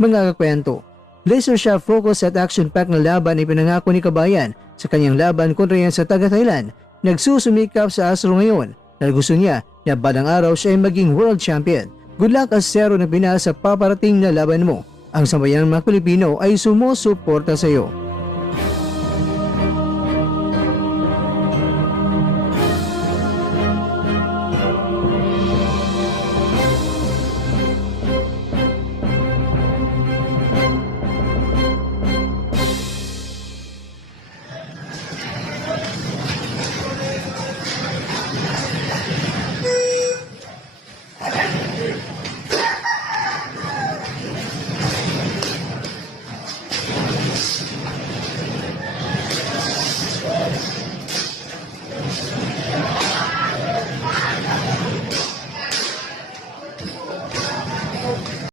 mga kakwento. Laser sharp focus at action-packed na laban ay pinangako ni Kabayan sa kanyang laban kontra yan sa taga-Thailand. Nagsusumikap sa Astro ngayon dahil gusto niya na balang araw siya ay maging world champion. Good luck Astero na Pinas sa paparating na laban mo. Ang sambayang mga Pilipino ay sumusuporta sa iyo.